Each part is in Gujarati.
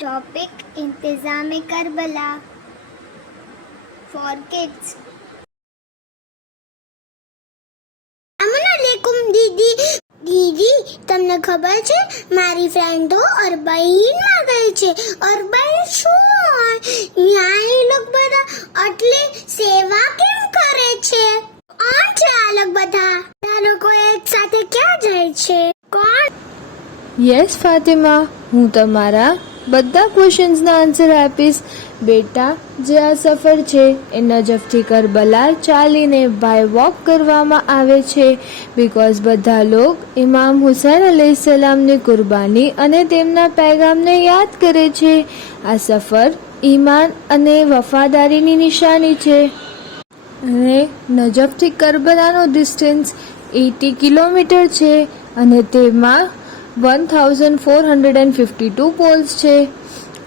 टॉपिक इंतजाम करबला फॉर किड्स। अस्सलामुअलैकुम दीदी। दीदी તમને ખબર છે મારી ફ્રેન્ડો અરબાઈનમાં ગઈ છે। અરબાઈ શું હોય? ત્યાં એ લોકો બધા આટલી સેવા કેમ કરે છે? કોણ છે આ લોકો બધા? આ લોકો એક સાથે ક્યાં જાય છે? કોણ? યસ ફાતિમા, હું તમારા બધા ક્વેશ્ચન્સના આન્સર આપીશ। બેટા, જે આ સફર છે એ નજફથી કરબલા ચાલીને બાય વોક કરવામાં આવે છે, બિકોઝ બધા લોગ ઇમામ હુસૈન અલૈહિસ્સલામની કુરબાની અને તેમના પૈગામને યાદ કરે છે। આ સફર ઈમાન અને વફાદારીની નિશાની છે અને નજફથી કરબલાનો ડિસ્ટન્સ 80 કિલોમીટર છે અને તેમાં 1452 પોલ્સ છે।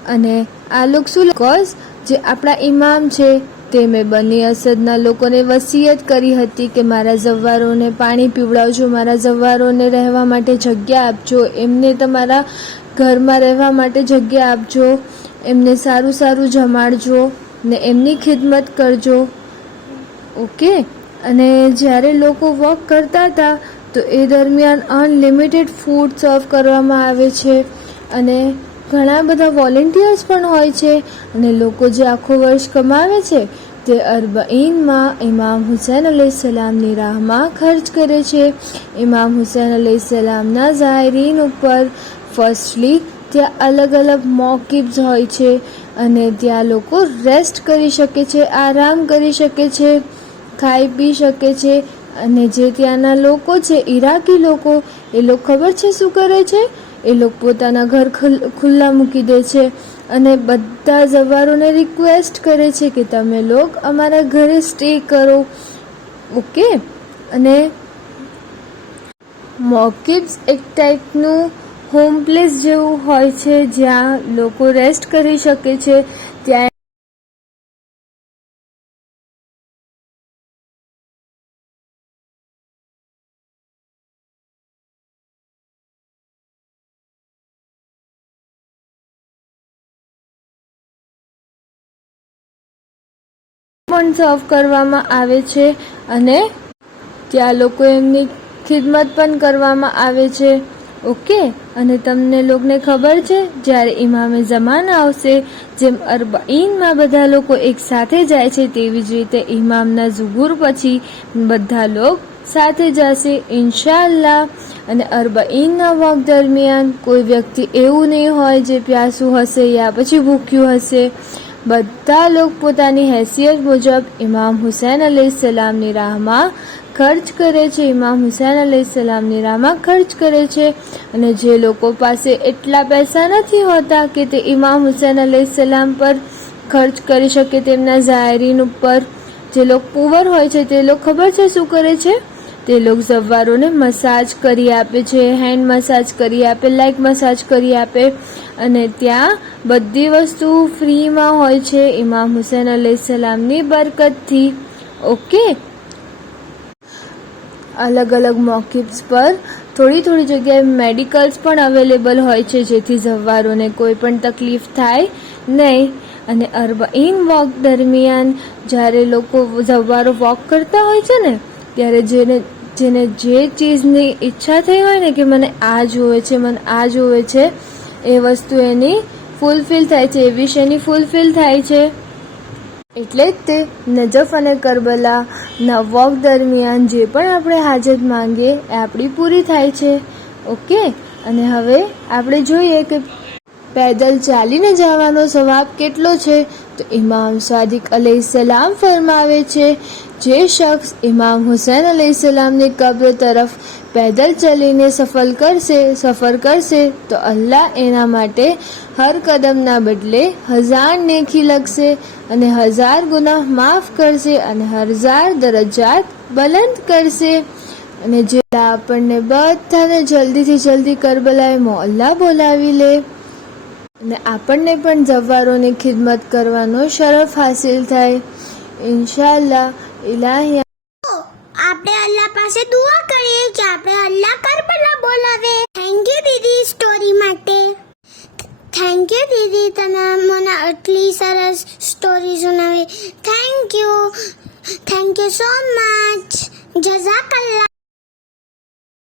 અને આ લોક શું, બીકોઝ જે આપણા ઇમામ છે તે મેં બની અસદના લોકોને વસિયત કરી હતી કે મારા ઝવ્વારોને પાણી પીવડાવજો, મારા ઝવ્વારોને રહેવા માટે જગ્યા આપજો, એમને તમારા ઘરમાં રહેવા માટે જગ્યા આપજો, એમને સારું સારું જમાડજો ને એમની ખિદમત કરજો। ઓકે। અને જ્યારે લોકો વોક કરતા હતા તો એ દરમિયાન અનલિમિટેડ ફૂડ સર્વ કરવામાં આવે છે અને ઘણા બધા વોલેન્ટિયર્સ પણ હોય છે અને લોકો જે આખો વર્ષ કમાવે છે તે અરબાઈનમાં ઇમામ હુસૈન અલૈહિસ્સલામની રાહમાં ખર્ચ કરે છે। ઇમામ હુસૈન અલૈહિસ્સલામના ઝાયરીન ઉપર ફર્સ્ટલી ત્યાં અલગ અલગ મોકિબ્સ હોય છે અને ત્યાં લોકો રેસ્ટ કરી શકે છે, આરામ કરી શકે છે, ખાઈ પી શકે છે। અને જે ત્યાંના લોકો છે, ઈરાકી લોકો, એ લોકો ખબર છે શું કરે છે? એ લોકો પોતાના ઘર ખુલ્લા મૂકી દે છે અને બધા ઝવ્વારોને રિક્વેસ્ટ કરે છે કે તમે લોગ અમારા ઘરે સ્ટે કરો। ઓકે। અને મોકિબ્સ એક ટાઈપનું હોમ પ્લેસ જેવું હોય છે જ્યાં લોકો રેસ્ટ કરી શકે છે। ત્યાં પણ સર્વ કરવામાં આવે છે અને ત્યાં લોકો એમની ખિદમત પણ કરવામાં આવે છે। ઓકે। અને તમને લોકોને ખબર છે જ્યારે ઇમામે ઝમાન આવશે, જેમ અરબાઈનમાં બધા લોકો એક સાથે જાય છે તેવી જ રીતે ઇમામના ઝુહુર પછી બધા લોગ સાથે જશે ઇન્શાઅલ્લાહ। અને અરબાઈનના વોક દરમિયાન કોઈ વ્યક્તિ એવું નહીં હોય જે પ્યાસું હશે યા પછી ભૂખ્યું હશે। બધા લોગ પોતાની હેસિયત મુજબ ઇમામ હુસૈન અલૈહિસ્સલામની રાહમાં ખર્ચ કરે છે, ઇમામ હુસૈન અલૈહિસ્સલામની રાહમાં ખર્ચ કરે છે। અને જે લોકો પાસે એટલા પૈસા નથી હોતા કે તે ઇમામ હુસૈન અલૈહિસ્સલામ પર ખર્ચ કરી શકે તેમના ઝાયરીન ઉપર, જે લોકો પુઅર હોય છે તે લોકો ખબર છે શું કરે છે? તે લોકો ઝવ્વારોને મસાજ કરી આપે છે, હેન્ડ મસાજ કરી આપે, લેગ મસાજ કરી આપે અને ત્યાં બધી વસ્તુ ફ્રીમાં હોય છે ઇમામ હુસૈન અલૈહિસ્સલામની બરકતથી। ઓકે। અલગ અલગ મોકિબ્સ પર થોડી થોડી જગ્યાએ મેડિકલ્સ પણ અવેલેબલ હોય છે જેથી ઝવ્વારોને કોઈ પણ તકલીફ થાય નહીં। અને અરબાઈન વોક દરમિયાન જ્યારે લોકો ઝવ્વારો વોક કરતા હોય છે ને ત્યારે જેને જે ચીજની ઈચ્છા થઈ હોય ને કે મને આ જોવે છે, મને આ જોવે છે, એ વસ્તુ એની ફૂલફિલ થાય છે, એ વિશ એની ફૂલફિલ થાય છે। એટલે જ તે નજફ અને કરબલાના વોક દરમિયાન જે પણ આપણે હાજત માંગીએ એ આપણી પૂરી થાય છે। ઓકે। અને હવે આપણે જોઈએ કે પેદલ ચાલીને જવાનો સવાબ કેટલો છે। તો ઇમામ સાદિક અલૈહિસ્સલામ ફરમાવે છે, જે શખ્સ ઇમામ હુસૈન અલૈહિસ્સલામની કબ્ર તરફ પેદલ ચાલીને સફર કરશે તો અલ્લાહ એના માટે હર કદમના બદલે 1000 નેકી લખશે અને 1000 ગુનાહ માફ કરશે અને 1000 દરજ્જાત બલંદ કરશે। અને જે આપણને બધાને જલ્દીથી જલ્દી કરબલાએ મોહલ્લા બોલાવી લે અને આપણને પણ ઝવ્વારોની ખિદમત કરવાનો શરફ હાસિલ થાય ઇન્શાઅલ્લાહ। ઇલાહી આપણે અલ્લાહ પાસે દુઆ કરીએ કે આપણે અલ્લાહ કરબલા બોલાવે। થેન્ક યુ દીદી સ્ટોરી માટે। થેન્ક યુ દીદી, તમે મને આટલી સરસ સ્ટોરી સુનાવી. Thank you so much. જઝાકલ્લા.